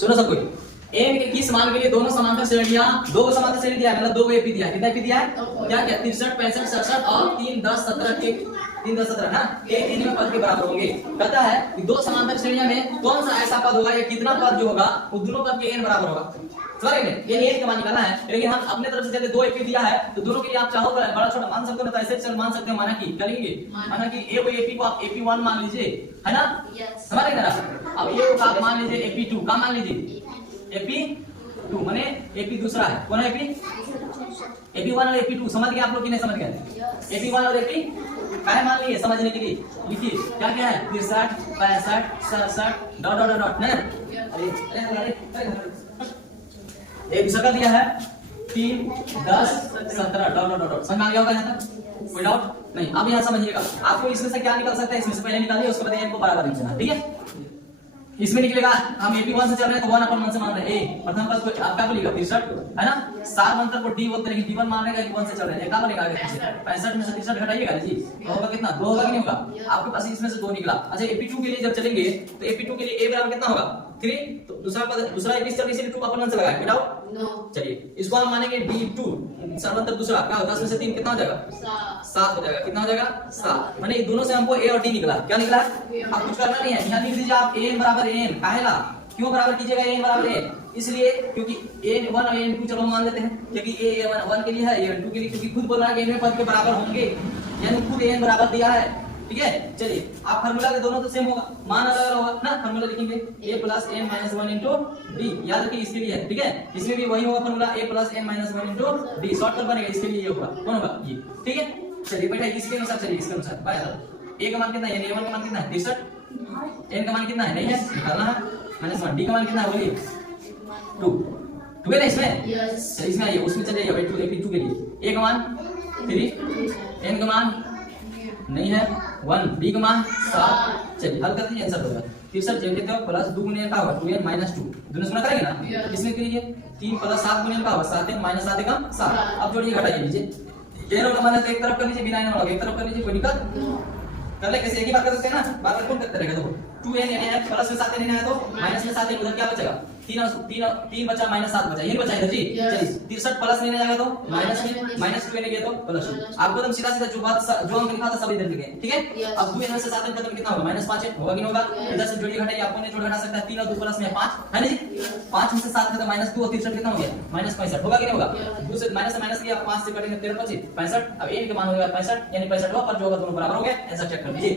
सुनो सब कोई, एन के किस मान के लिए दोनों समांतर श्रेणियां, दो समांतर श्रेणी दिया है, मतलब 2 एपी दिया है। कितना एपी दिया है? क्या क्या 63, 65, 67 और 3, 10, 17 के 3, 10, 17 ना, ये एन पद के बराबर होंगे। कहता है कि दो समांतर श्रेणियां में कौन सा ऐसा पद होगा या कितना पद जो होगा वो दोनों पद के एन बराबर होगा। समझ गए? ये एन का मान निकालना है, लेकिन हम अपने तरफ से जैसे 2 एपी दिया है तो दोनों के लिए आप चाहो तो बड़ा छोटा मान सकते हो, तो ऐसे चल मान सकते हो। माना कि क्या लिखेंगे? माना कि ए को एपी को आप AP1 मान लीजिए, है ना? समझ रहे ना? अब ये को आप मान लीजिए AP2, का मान लीजिए AP2 माने AP दूसरा है। कौन है AP? AP1 और AP2 समझ गए आप लोग कि नहीं समझ गए? AP1 और AP काय मान लिए समझने के लिए लिखिए क्या क्या है 63, 65, 67 डॉट डॉट डॉट ना। एक दूसरा दिया है 3, 10, 17 डॉट डॉट डॉट। समझ में आ गया होगा यहाँ तक? कोई डाउट नहीं? अब यहाँ समझिएगा, आपको इसमें से क्या निकल सकता है, इसमें से पहले निकालिए, उसके बाद इनको बराबर लिखना, ठीक है? इसमें निकलेगा, हम AP1 से चल रहे हैं तो 1/1 से मान रहे हैं। ए प्रथम पद को आप क्या बोलेगा 63, है ना? सार अंतर को D बोलते हैं, लेकिन D1 मान रहे हैं कि 1 से चल रहे हैं। क्या बनेगा? 65 में से 63 घटाइएगा जी, तो होगा कितना? 2 होगा कि नहीं होगा? आपके पास इसमें से 2 निकला। अच्छा AP2 के लिए जब चलेंगे तो AP2 के लिए A बराबर कितना होगा? 3, तो दूसरा पद दूसरा AP चल इसीलिए 2/1 से लगाया। बेटा चलिए इसको हम मानेंगे D2 सर्वांतर दूसरा क्या होगा? 10 में से 3 कितना हो जाएगा? 7 हो जाएगा। कितना हो जाएगा? 7। माने दोनों से हमको A और D निकला। क्या निकला? अब कुछ करना नहीं है, यहाँ लिख दीजिए आप AN बराबर AN। काहेला क्यों बराबर कीजिएगा AN बराबर AN? इसलिए क्योंकि AN1 और AN2 चलो मान लेते हैं, क्योंकि A1 के लिए है, AN2 के लिए, क्योंकि खुद बोल रहा है कि इनमें पद के बराबर होंगे, यानी खुद AN बराबर दिया है। ठीक है, चलिए आप फार्मूला के दोनों तो सेम होगा, मान अलग होगा ना। फार्मूला लिखेंगे A + n - 1 * D। याद रखिए इसके लिए है, ठीक है? इसमें भी वही होगा formula A + n - 1 * D। Shortcut बनेगा, इसके लिए ये होगा। कौन होगा? ये। ठीक है, चलिए बेटा इसके अनुसार चलिए, इसके अनुसार बाय A का मान कितना है? यानी A1 का मान कितना है? 63। n का मान कितना है? नहीं है, निकालना है -1। D का मान कितना है? बोलिए 2। 2 है ना इसमें? यस। चलिए इसमें आइए, उसमें चले जाइए AP2 के लिए। A का मान 3, n का मान नहीं है 1, D का मान 7। चलिए हल कर दीजिए, आंसर हो जाएगा 63 जब कहते हो प्लस 2 गुणन का होगा 2n - 2। दोनों से गुणा करेंगे ना, इसमें के लिए 3 + 7 गुणन का होगा 7n - 7 का 7। अब जोड़िए घटाइए लीजिए, n का मान एक तरफ कर लीजिए, बिना n वाला एक तरफ कर लीजिए, कोई दिक्कत कर ले? कैसे एक ही बात कर सकते हैं ना, बात कौन करते रहेगा? देखो 2n यानी प्लस में 7n है तो माइनस में 7n, उधर क्या बचेगा? 3 बचा -7 बचा, यही बचा इधर जी। चलिए 63 प्लस में जाएगा तो माइनस में, -2n गया तो प्लस। आपको एकदम सीधा सीधा जो बात जो हम लिखा था सब इधर लिखे, ठीक है? अब 2n में से 7n खत्म कितना होगा? -5 होगा कि नहीं होगा? इधर से जोड़िए घटाइए, आपको ने जोड़ घटा सकता है 3 और 2 प्लस में 5, है ना जी? 5 में से 7 खत्म -2 और 63 कितना हो गया? -65 होगा कि नहीं होगा? दूसरे माइनस से माइनस किया, 5 से कटेंगे 13 25 65। अब n का मान हो गया 65, यानी 65 हुआ, पर जो होगा दोनों बराबर हो गए। ऐसा चेक कर लीजिए।